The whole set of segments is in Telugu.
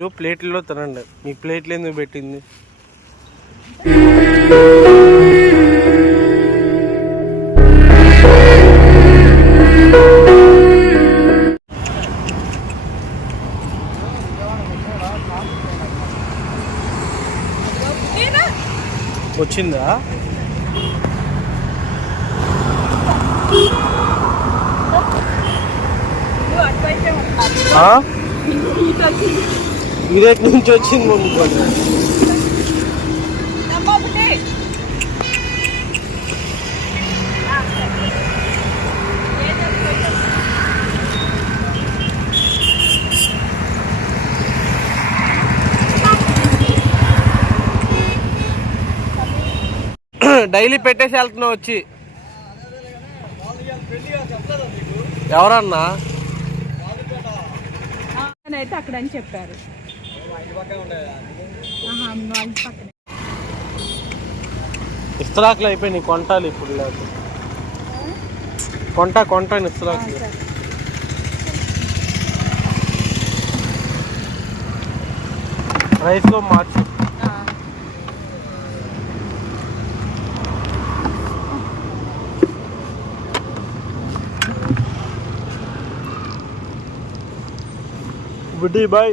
మీరు ప్లేట్లలో తినండి. మీ ప్లేట్లు ఎందుకు పెట్టింది? వచ్చిందా? ఆ? ఇదే నుంచి వచ్చింది మమ్మీ డైలీ పెట్టేసి వెళ్తున్నావు వచ్చి. ఎవరన్నా? అయితే అక్కడ అని చెప్పారు. ఇస్తరాకులు అయిపోయి కొంటాలి ఇప్పుడు లేదు కొంటా కొంటాను ఇస్తరాకులు. రైస్లో మార్చు ఆ. బుడ్డి బాయ్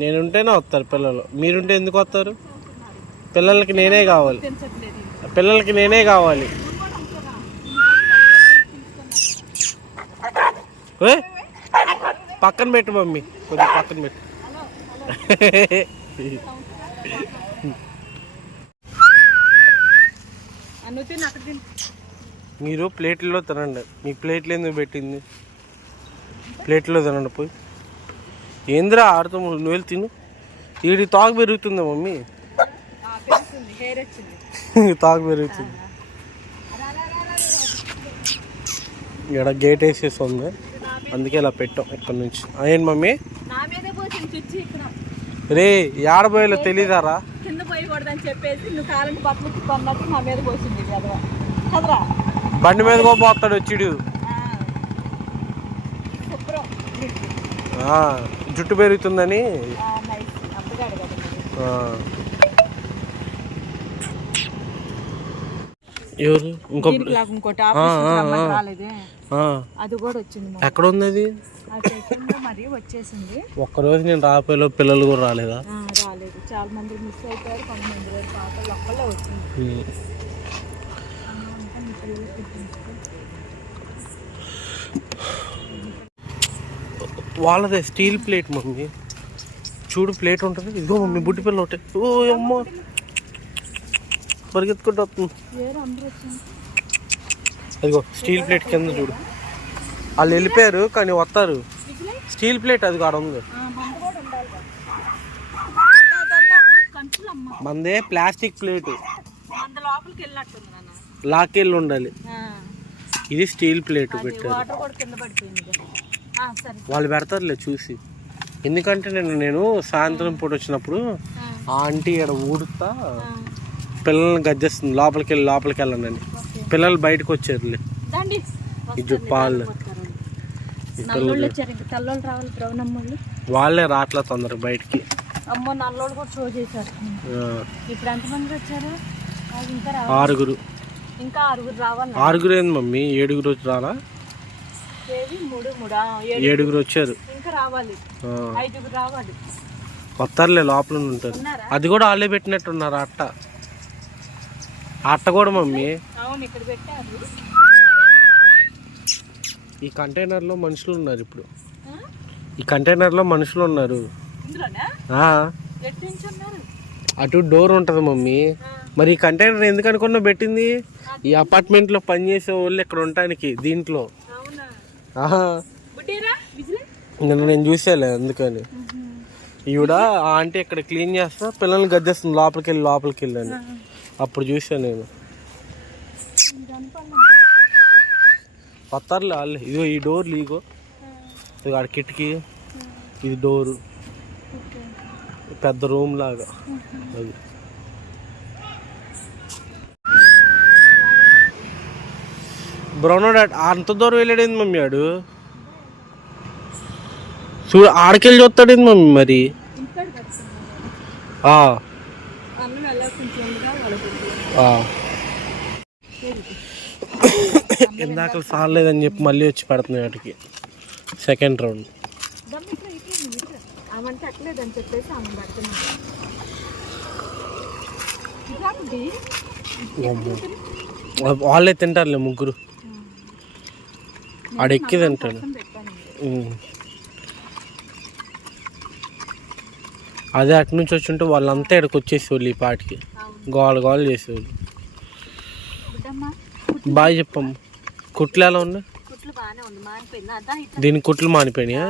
నేనుంటేనే వస్తారు పిల్లలు. మీరుంటే ఎందుకు వస్తారు? పిల్లలకి నేనే కావాలి. పిల్లలకి నేనే కావాలి. ఏ? పక్కన పెట్టు మమ్మీ. కొంచెం పక్కన పెట్టు. మీరు ప్లేట్లో తినండి. మీ ప్లేట్లు ఎందుకు పెట్టింది? ప్లేట్లో తినండి పోయి. ఏందిరా ఆడుతూ నువ్వు వెళ్ళి తిను. వీడి తాగు పెరుగుతుందా మమ్మీ? తాగు పెరుగుతుంది. ఇక్కడ గేట్ వేసేసి ఉంది. అందుకే ఇలా పెట్టాం ఇక్కడ నుంచి. ఏంటి మమ్మీ? రే ఏడబోయేలో తెలీదారా? కింద పోయకూడదని చెప్పేసి నువ్వు కాలంకి బట్టలు కొన్నట్టు నా మీద పోసింది ఇది అదవా కదరా? బండి మీద కూడా పోతాడు వచ్చిడు. శుభ్రం. జుట్టు పెరుగుతుందని. ఎవరు? ఇంకో ఇంకోటి అది కూడా వచ్చింది. ఎక్కడ ఉంది అది? మరి వచ్చేసింది. ఒక్కరోజు నేను రాపోయేలో పిల్లలు కూడా రాలేదా? రాలేదు. చాలా మంది మిస్ అయిపోయారు కొంతమంది రోజు పాటలు ఒక్కళ్ళే వచ్చింది. వాళ్ళదే స్టీల్ ప్లేట్ మమ్మీ. చూడు ప్లేట్ ఉంటుంది. ఇదిగో మమ్మీ బుడ్డి పిల్ల ఒకటి ఓ అమ్మ. పరిగెత్తుకుంటూ వస్తుంది. అదిగో స్టీల్ ప్లేట్ కింద చూడు. వాళ్ళు వెళ్ళిపోయారు కానీ వస్తారు. స్టీల్ ప్లేట్ అది కాడ ఉంది. మంద ప్లాస్టిక్ ప్లేట్. లాకెళ్ళి ఉండాలి. ఇది స్టీల్ ప్లేట్ పెట్టారు. వాళ్ళు పెడతారులే చూసి. ఎందుకంటే నేను నేను సాయంత్రం పూట వచ్చినప్పుడు ఆ, ఆంటీ ఇక్కడ ఊడుతా పిల్లల్ని గద్దెస్తుంది లోపలికి వెళ్ళి లోపలికి వెళ్ళండి. పిల్లలు బయటకు వచ్చారులే. ఇది పాలు. వాళ్ళే రాట్లా తొందర బయటికి. అమ్మో నల్లోళ్ళు కూడా షో చేశారు. ఆ, ఇప్పుడు ఎంతమంది వచ్చారు? అది ఇంకా రావాలి. ఆరుగురు. ఇంకా ఆరుగురు రావాలి. ఆరుగురు ఏంది మమ్మీ? ఏడుగురు వచ్చి రాలా ఏడుగురు. వచ్చారు. వస్తారులే లోపల ఉంటారు అది కూడా వాళ్ళే పెట్టినట్టున్నారు అట్ట. అట్ట కూడా మమ్మీ. ఈ కంటైనర్లో మనుషులు ఉన్నారు ఇప్పుడు? ఈ కంటైనర్లో మనుషులు ఉన్నారు. అటు డోర్ ఉంటుంది మమ్మీ. మరి ఈ కంటైనర్ ఎందుకు అనుకున్నా పెట్టింది? ఈ అపార్ట్మెంట్లో పనిచేసే వాళ్ళు ఇక్కడ ఉండటానికి దీంట్లో. నిన్న నేను చూసేలే అందుకని. ఈవిడ ఆ ఆంటీ ఇక్కడ క్లీన్ చేస్తా పిల్లల్ని గద్దేస్తుంది లోపలికి వెళ్ళి లోపలికి వెళ్ళని అప్పుడు చూసాను నేను. వస్తారులే వాళ్ళు. ఇదిగో ఈ డోర్లు ఇగో ఇది ఆడ కిటికీ. ఇది డోరు. పెద్ద రూమ్ లాగా. అది. బ్రౌన్ అంత దూరం వెళ్ళాడేంది మమ్మీ ఆడు? చూడు ఆడకెళ్ళి చూస్తాడేంది మమ్మీ మరి? ఇందాక సాలేదని చెప్పి మళ్ళీ వచ్చి పడుతుంది వాటికి సెకండ్ రౌండ్. వాళ్ళే తింటారులే ముగ్గురు. ఆడ ఎక్కి తింటాడు మొత్తం పెట్టాను ఉమ్. అదే అటు నుంచి వచ్చి ఉంటే వాళ్ళంతా ఇక్కడికి వచ్చేసేవాళ్ళు ఈ పాటికి. గోల గోల చేసేవాళ్ళు. బాగా చెప్పమ్మ. కుట్లు ఎలా ఉన్నాయి? ఉంది దీని కుట్లు మానిపోయినాయా?